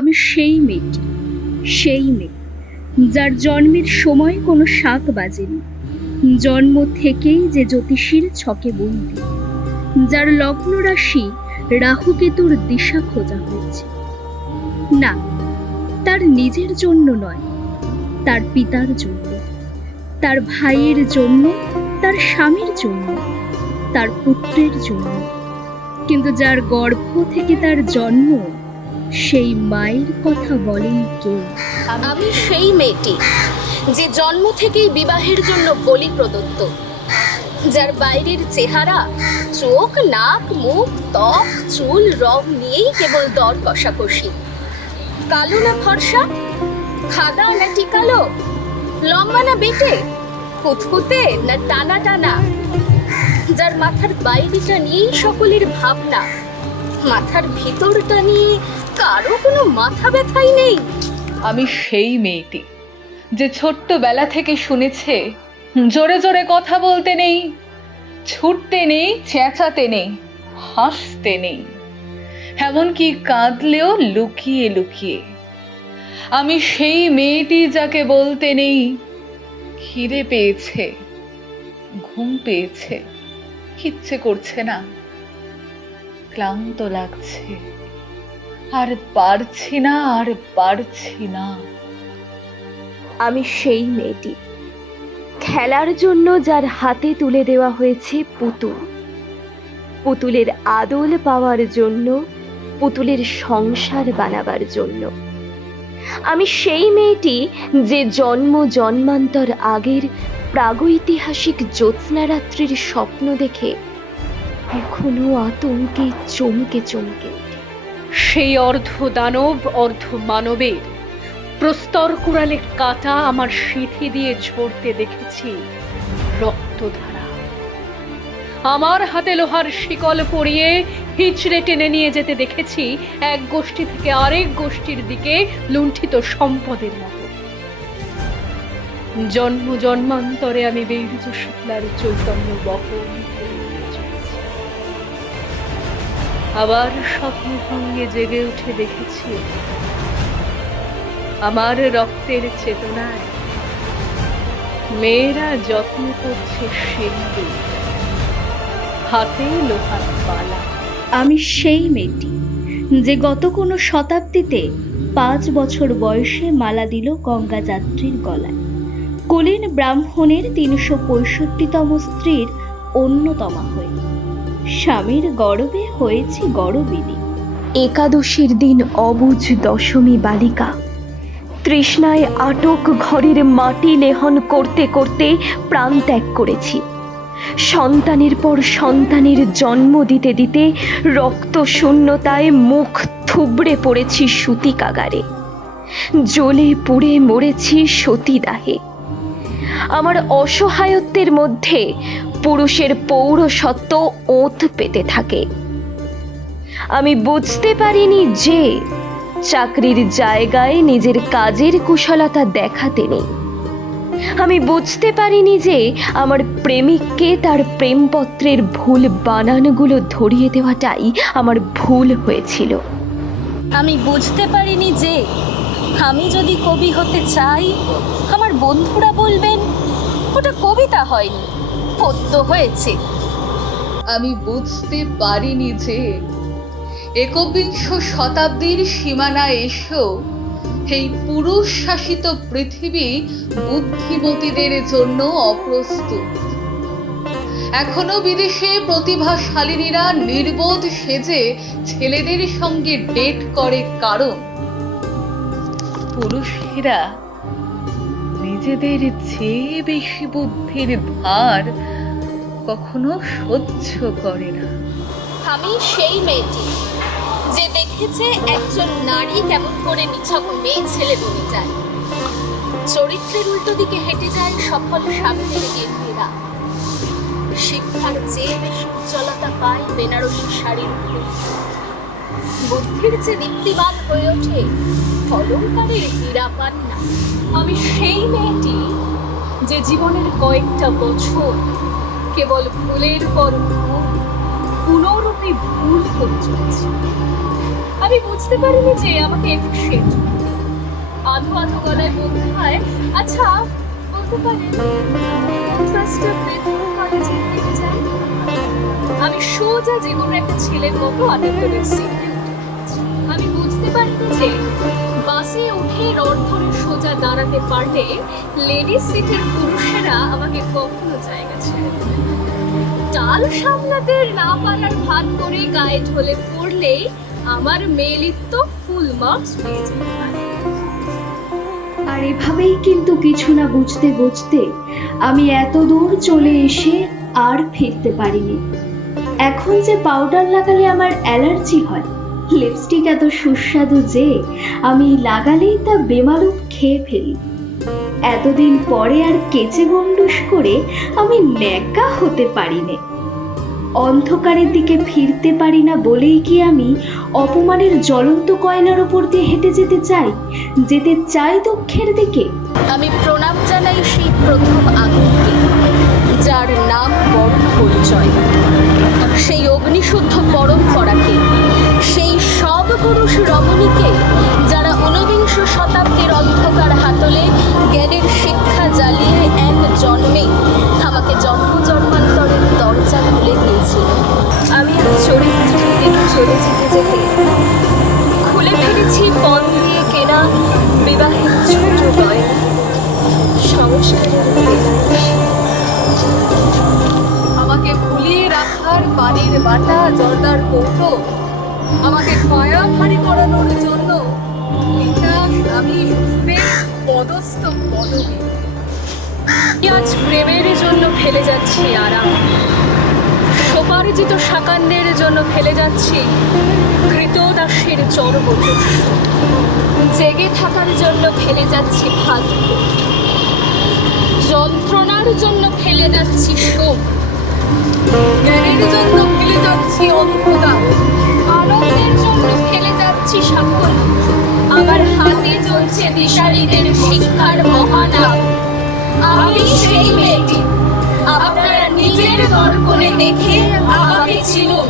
আমি সেই মেয়েটি, সেই মেয়ে যার জন্মের সময় কোনো শাক বাজেনি, জন্ম থেকেই যে জ্যোতিষীর ছকে বন্দি, যার লগ্ন রাশি রাহুকেতুর দিশা খোঁজা হয়েছে। না, তার নিজের জন্য নয়, তার পিতার জন্য, তার ভাইয়ের জন্য, তার স্বামীর জন্য, তার পুত্রের জন্য। কিন্তু যার গর্ভ থেকে তার জন্ম, সেই মায়ের কথা বলেন কেউ? আমি সেই মেয়েটি যে জন্ম থেকেই বিবাহের জন্য বলি প্রদত্ত, যার বাইরের চেহারা, চোখ, নাক, মুখ, ত্বক, চুল, রং নিয়েই কেবল দর কষাকষি। কালো না ফর্সা, খাদা না টিকালো, লম্বা না বেটে, কুতকুতে না টানা টানা, যার মাথার বাইরেটা নিয়েই সকলের ভাবনা, মাথার ভিতরটা নিয়ে কারো কোনো মাথা ব্যথাই নেই। আমি সেই মেয়েটি যে ছোট্টবেলা থেকে শুনেছে জোরে জোরে কথা বলতে নেই, ছুটতে নেই, চেঁচাতে নেই, হাসতে নেই, এমনকি কাঁদলেও লুকিয়ে লুকিয়ে। আমি সেই মেয়েটি যাকে বলতে নেই খিদে পেয়েছে, ঘুম পেয়েছে, ইচ্ছে করছে না, ক্লান্ত লাগছে, আর পারছি না, আর পারছি না। আমি সেই মেয়েটি খেলার জন্য যার হাতে তুলে দেওয়া হয়েছে পুতুল, পুতুলের আদল পাওয়ার জন্য, পুতুলের সংসার বানাবার জন্য। আমি সেই মেয়েটি যে জন্ম জন্মান্তর আগের প্রাগৈতিহাসিক জ্যোৎস্নারাত্রির স্বপ্ন দেখে এখনো আতঙ্কে চমকে চমকে ওঠে। সেই অর্ধ দানব অর্ধ মানবের প্রস্তর কুড়ালের কাঁটা আমার সিঁথি দিয়ে ঝরতে দেখেছি রক্তধারা। আমার হাতে লোহার শিকল পরিয়ে হিচড়ে টেনে নিয়ে যেতে দেখেছি এক গোষ্ঠী থেকে আরেক গোষ্ঠীর দিকে লুণ্ঠিত সম্পদের মতো। জন্ম জন্মান্তরে আমি বীর্য শুক্লার চৈতন্য বহন করে নিয়ে চলেছি। আবার স্বপ্ন ভঙ্গে জেগে উঠে দেখেছি আমার রক্তের চেতনায় মেয়েরা যত্ন করছে সিন্দুর, হাতে লোহার পালা। আমি সেই মেয়েটি যে গত কোনো শতাব্দীতে 5 বছর বয়সে মালা দিল গঙ্গা যাত্রীর গলায়, কুলীন ব্রাহ্মণের 365তম স্ত্রীর অন্যতমা হয়ে। স্বামীর গর্বে হয়েছি গর্বিনী। একাদশীর দিন অবুঝ দশমী বালিকা তৃষ্ণায় আটক ঘরের মাটি লেহন করতে করতে প্রাণ ত্যাগ করেছি। সন্তানের পর সন্তানের জন্ম দিতে দিতে রক্ত শূন্যতায় মুখ থুবড়ে পড়েছি সুতি কাগারে, জ্বলে পুড়ে মরেছি সতীদাহে। আমার অসহায়ত্বের মধ্যে পুরুষের পৌরসত্ব ওঁত পেতে থাকে। আমি বুঝতে পারিনি যে চাকরির জায়গায় নিজের কাজের কুশলতা দেখাতে নেই। আমি বুঝতে পারিনি যে আমার প্রেমিককে তার প্রেমপত্রের ভুল বানানগুলো ধরিয়ে দেওয়াটাই আমার ভুল হয়েছিল। আমি বুঝতে পারিনি যে আমি যদি কবি হতে চাই, আমার বন্ধুরা বলবেন ওটা কবিতা হয়নি, পদ্য হয়েছে। আমি বুঝতে পারিনি যে একবিংশ শতাব্দীর সীমানায় এসেও এই পুরুষ শাসিত পৃথিবী বুদ্ধিমতীদের জন্য অপ্রস্তুত। এখনো বিদেশে প্রতিভাশালিনীরা নির্বোধ সেজে ছেলেদের সঙ্গে ডেট করে, কারণ পুরুষেরা নিজেদের চেয়ে বেশি বুদ্ধির ধার কখনো সহ্য করে না। আমি সেই মেয়েটি যে দেখেছে একজন নারী কেমন করে নিছক মেয়ে ছেলে বনে যায়, চরিত্রের উল্টো দিকে হেঁটে যায় সফল স্বামীদের মেয়েরা। শিক্ষার চেয়ে বেশি উজ্জ্বলতা পায় বেনারসি শাড়ির উপরে, বুদ্ধির চেয়ে দীপ্তিমান হয়ে ওঠে অলংকারের হীরা পান্না। আমি সেই মেয়েটি যে জীবনের কয়েকটা বছর কেবল ফুলের পর ফুল, পুনরূপ আমি ভুল করে চলেছি। আমি বুঝতে পারিনি যে আমাকে এফিশিয়েন্ট আধো আধো গলায় বলতে হয়, আচ্ছা বলতে পারেন ক্যাম্পাসটা মেট্রো কলেজে থেকে যাই। আমি সোজা যে কোনো একটা ছেলের মতো আনন্দের সিট। আমি বুঝতে পারিনি যে বাসে উঠে রড ধরে সোজা দাঁড়াতে পারলে লেডিস সিটের পুরুষেরা আমাকে কখনো জায়গা ছেড়ে দেবে না। টাল সামলাতে না পারার ভান করে গায়ে ঢলে পড়লেই আমার মেয়েলিত্ব ফুল মার্কস পেয়ে যেতে পারে। আর এভাবেই কিন্তু কিছু না বুঝতে বুঝতে আমি এত দূর চলে এসে আর ফিরতে পারিনি। এখন যে পাউডার লাগালে আমার অ্যালার্জি হয়, লিপস্টিক এত সুস্বাদু যে আমি লাগালেই তা বেমালুম খেয়ে ফেলি। এতদিন পরে আর কেচে গন্ডুস করে আমি ন্যাকা হতে পারিনি। অন্ধকারের দিকে ফিরতে পারি না বলেই কি আমি অপমানের জ্বলন্ত কয়লার ওপর দিয়ে হেঁটে যেতে চাই দুঃখের দিকে? আমি প্রণাম জানাই সেই প্রথম আগুনকে, যার নাম বরণ পরিচয়, সেই অগ্নিশুদ্ধ পরম্পরাকে, সেই সব পুরুষ রমণীকে যারা ঊনবিংশ শতাব্দীর অন্ধকার হাতলে জ্ঞানের শিক্ষা জ্বালিয়ে এক জন্মে আমাকে জন্ম জন্মান্তরের দরজা খুলে দিয়েছিল। আমি আর চরিত্রের দিকে চলে যেতে যেতে খুলে ফেলেছি পণ দিয়ে কেনা বিবাহের ছোট গয়না, সংসারের আমাকে ভুলিয়ে রাখার পানির বাটা জর্দার কৌটো, আমাকে মায়া ভারী করানোর জন্য পিতা স্বামী শ্বশুরের পদস্থ পদবী। আজ প্রেমের জন্য ফেলে যাচ্ছি আরাম, সোপার্জিত সাকান্নের জন্য ফেলে যাচ্ছি কৃতদাসের চরমযশ, জেগে থাকার জন্য ফেলে যাচ্ছি ভাগ্য, যন্ত্রণার জন্য ফেলে যাচ্ছি শোক, জ্ঞানের জন্য ফেলে যাচ্ছি অন্ধতা, আনন্দের জন্য ফেলে যাচ্ছি সাফল্য। আমার হাতে চলছে দিশারীদের শিক্ষার মহানাম। আমি সেই মেয়েটি, আপনারা নিজের দর্পণে দেখে আমাকে চিনুন।